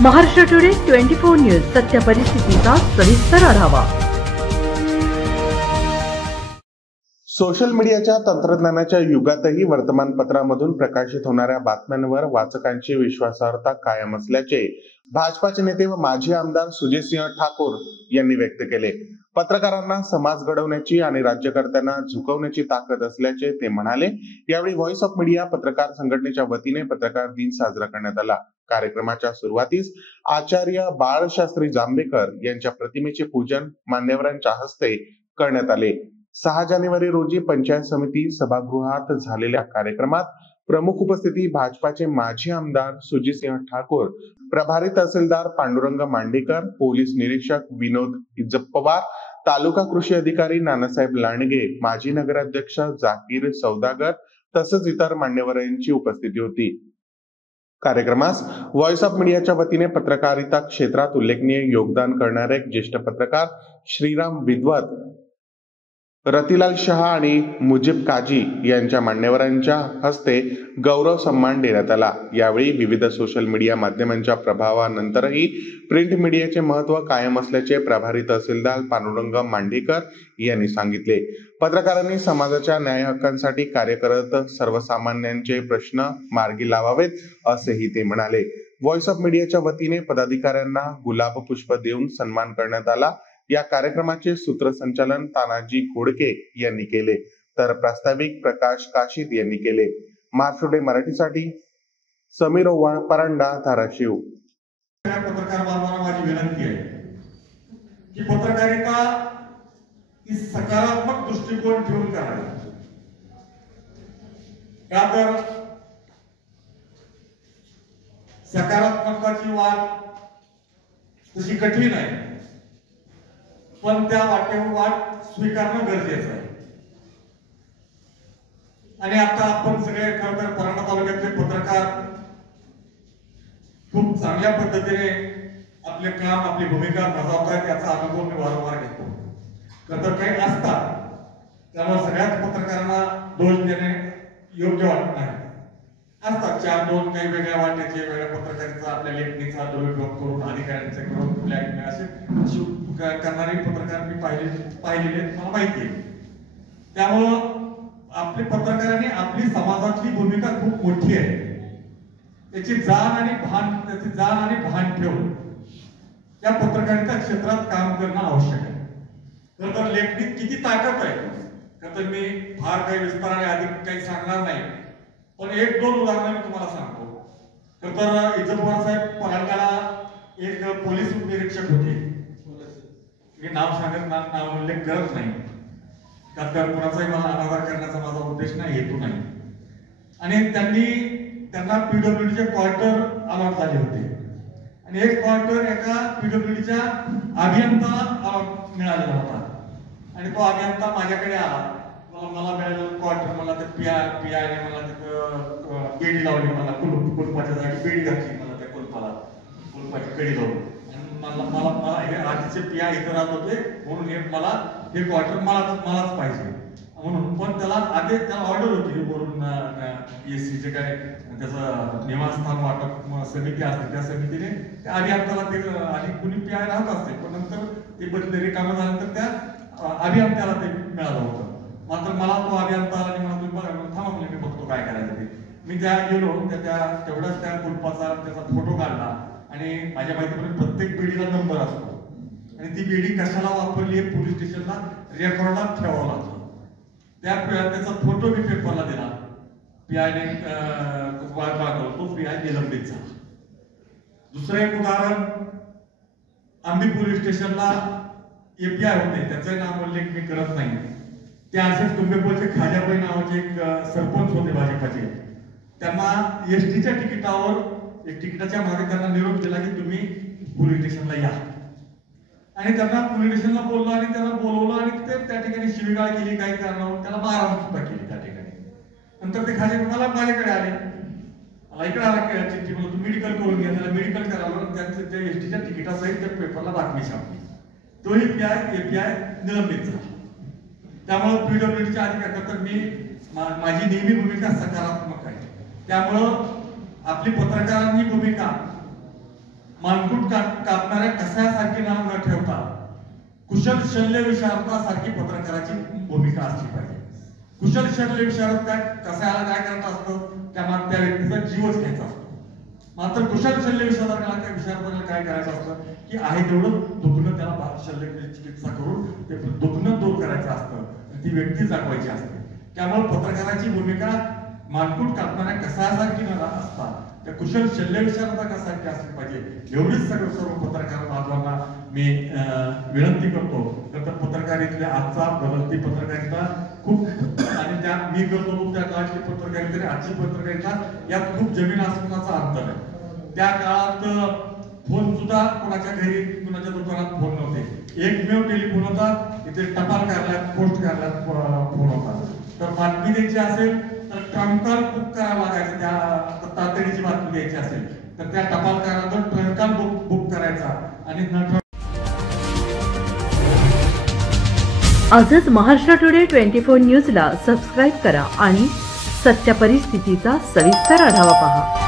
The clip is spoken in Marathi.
महाराष्ट्र टुडे 24 न्यूज सत्य परिस्थितीचा सविस्तर आढावा। सोशल मीडियाच्या तंत्रज्ञानाच्या युगातही वर्तमानपत्रामधून प्रकाशित होणाऱ्या बातम्यांवर वाचकांची विश्वासार्हता कायम असल्याचे भाजपाचे नेते व माजी आमदार सुजितसिंह ठाकूर यांनी व्यक्त केले। पत्रकारांना समाज घडवण्याची आणि राज्यकर्त्यांना झुकवण्याची ताकद असल्याचे ते म्हणाले। यावेळी व्हॉइस ऑफ मीडिया पत्रकार संघटनेच्या वतीने पत्रकार दिन साजरा करण्यात आला। कार्यक्रमाच्या सुरुवातीस आचार्य बाळशास्त्री जांभेकर यांच्या प्रतिमेचे पूजन मान्यवरांच्या हस्ते करण्यात आले। 6 जानेवारी रोजी पंचायत समिती सभागृहात झालेल्या कार्यक्रमात प्रमुख उपस्थिती भाजपाचे माजी आमदार सुजितसिंह ठाकूर, प्रभारी तहसीलदार पांडुरंग मांडेकर, पोलीस निरीक्षक विनोद इज्जप्पवार, तालुका कृषी अधिकारी नानासाहेब लांडगे, माजी नगराध्यक्ष जाकीर सौदागर तसंच इतर मान्यवरांची उपस्थिती होती। कार्यक्रमास व्हॉइस ऑफ मीडियाच्या वतीने पत्रकारिता क्षेत्रात उल्लेखनीय योगदान करणारे ज्येष्ठ पत्रकार श्रीराम विद्वत, रतिलाल शहा आणि मुजीब काजी यांच्या मान्यवरांच्या हस्ते गौरव सन्मान देण्यात आला। यावेळी विविध सोशल मीडिया माध्यमांच्या प्रभावानंतरही प्रिंट मीडियाचे महत्त्व कायम असल्याचे प्रभारी तहसीलदार पांडुरंग मांडेकर यांनी सांगितले। पत्रकारांनी समाजाच्या न्याय हक्कांसाठी कार्य करत सर्वसामान्यांचे प्रश्न मार्गी लावावेत असेही ते म्हणाले। व्हॉइस ऑफ मीडियाच्या वतीने पदाधिकाऱ्यांना गुलाब पुष्प देऊन सन्मान करण्यात आला। या कार्यक्रमाचे सूत्रसंचालन तानाजी घोडके यांनी केले, तर प्रास्ताविक प्रकाश काशीद यांनी केले। महाराष्ट्र टुडे मराठीसाठी समीर ओवाळ, परांडा, धाराशिव। पत्रकार बांधवांना माझी विनंती आहे की पत्रकारिता ही सकारात्मक दृष्टिकोन ठेवून करावी। का तर सकारात्मकताची वाट तशी कठीण आहे, पण त्या वाट स्वीकारणं गरजेचं आहे। आणि आता आपण सगळे खरं तर परांडा तालुक्यातले पत्रकार खूप चांगल्या पद्धतीने आपले काम, आपली भूमिका बजावतात याचा अनुभव मी वारंवार घेतो। खरं तर काही असतात त्यामुळे सगळ्याच पत्रकारांना दोष देणे योग्य वाटत नाही। असतात 4-2 काही वेगळ्या वाटेचे, वेगळ्या पत्रकारिता, आपल्या लेखणीचा दुरुपयोग करून अधिकाऱ्यांचा करून ब्लॅकमेल असे करणारे पत्रकार मी पाहिलेले मला माहिती आहे। त्यामुळं आपले पत्रकारांनी आपली समाजातली भूमिका खूप मोठी आहे, त्याची जाण आणि भान ठेवून त्या पत्रकारिता क्षेत्रात काम करणं आवश्यक आहे। खरं तर लेखणीत किती ताकद आहे, खरं तर मी फार काही विस्ताराने अधिक काही सांगणार नाही, पण 1-2 उदाहरणं मी तुम्हाला सांगतो। खरं तर इज्जतवार साहेब परांड्याला एक पोलीस निरीक्षक होते, मी नाव सांगत नाव उल्लेख करत नाही, कारण कोणाचाही मला अनादर करण्याचा माझा उद्देश नाही, हेतू नाही। आणि त्यांना पीडब्ल्यूडीचे क्वार्टर अलॉट झाले होते आणि एक क्वार्टर एका पीडब्ल्यूडीच्या अभियंत्याला मिळालेला होता आणि तो अभियंता माझ्याकडे आला। मला मिळालेलं क्वार्टर, मला ते पीआयने मला तिथं बेडी लावली, मला कुलपाच्या जागी बेडी घातली, मला त्या कुलपाची कडी लावली। मला हे आधीचे पीआय इथं राहत होते म्हणून हे क्वार्टर मलाच पाहिजे म्हणून, पण त्याला ऑर्डर होती वरून एसीचे काय त्याचं निवासस्थान वाटप समिती असते, त्या समितीने त्या अभियंत्याला ते आधी कुणी पीआय राहत असते, पण नंतर ते बदले रिकामं झाल्यानंतर त्या अभियंत्याला ते मिळालं होतं। मात्र मला तो अभियंता आणि मला तुम्ही बघा थांबा म्हणजे मी बघतो काय करायचं ते। मी त्या गेलो, तेवढाच त्या कुलपाचा त्याचा फोटो काढला आणि माझ्या माहितीपर्यंत प्रत्येक बेडीला नंबर असतो आणि ती बेडी कशाला वापरली हे पोलीस स्टेशनला रेकॉर्डला ठेवावं लागतं। त्याचा फोटो मी पेपरला दिला, पीआयने तो पीआय निलंबित झाला। दुसरं एक उदाहरण, आंबी पोलीस स्टेशनला एपीआय होते, त्याचं नाव उल्लेख मी करत नाही, ते असेच कुंभेपोलचे खाजाबाई नावाचे एक सरपंच होते भाजपाचे। त्यांना एसटीच्या तिकिटाच्या मागे त्यांना निरोप दिला की तुम्ही पोलीस स्टेशनला या, आणि त्यांना पोलीस स्टेशनला बोललो आणि त्यांना बोलवलं आणि ते त्या ठिकाणी शिवीगाळ केली, काही कारणावरून त्याला मारहाण सुद्धा केली त्या ठिकाणी। नंतर ते खाजे माझ्याकडे आले, मला इकडे आला चिठ्ठी, बोलतो तू मेडिकल करून घ्या, त्याला मेडिकल करावं, त्यांचं त्या एसटीच्या तिकिटासहित त्या पेपरला बातमी छापली, तोही एपीआय निलंबित झाला। त्यामुळे पीडब्ल्यूडीच्या अधिकारी तर माझी नेहमी भूमिका सकारात्मक आहे। त्यामुळं आपली पत्रकारांची भूमिका मानकुट कापणाऱ्या कसायासारखी नाव न ठेवता कुशल शल्य विशारदासारखी पत्रकाराची भूमिका असली पाहिजे. कुशल शल्य विशारद काय कसायाला काय करत असतं, त्या व्यक्तीचा जीवच घ्यायचा असतो. मात्र कुशल शल्य विशारदाला काय करायचं असतं की आहे तेवढं दुखणं त्याला शल्य चिकित्सा करून ते दुखणं दूर करायचं असतं, ती व्यक्ती जगवायची असते. त्यामुळे पत्रकाराची भूमिका मानकुट कापणाऱ्या कसायासारखी न असता त्या कुशल शल्य विशारदासारखी असली पाहिजे. एवढीच सर्व पत्रकार बांधवांना मी विनंती करतो. तर पत्रकारितेतल्या आजचा बदलती पत्रकारिता खूप आणि त्या मी करतो त्या काळातली पत्रकारिता आजची पत्रकारिता यात खूप जमीन आसमानाचा अंतर आहे. त्या काळात फोन सुद्धा कोणाच्या घरी कोणाच्या दुकानात फोन नव्हते. एकमेव टेलिफोन होता, इथे टपाल कार्यालयात पोस्ट कार्यालयात फोन होता. तर बातमी द्यायची असेल तर ट्रंकाल बुक करावं लागायचं. त्या तातडीची बातमी द्यायची असेल तर त्या टपाल कार्यालयात ट्रंकाल बुक करायचा. आणि आजच महाराष्ट्र टुडे 24 न्यूजला सबस्क्राईब करा आणि सत्य परिस्थितीचा सविस्तर आढावा पहा.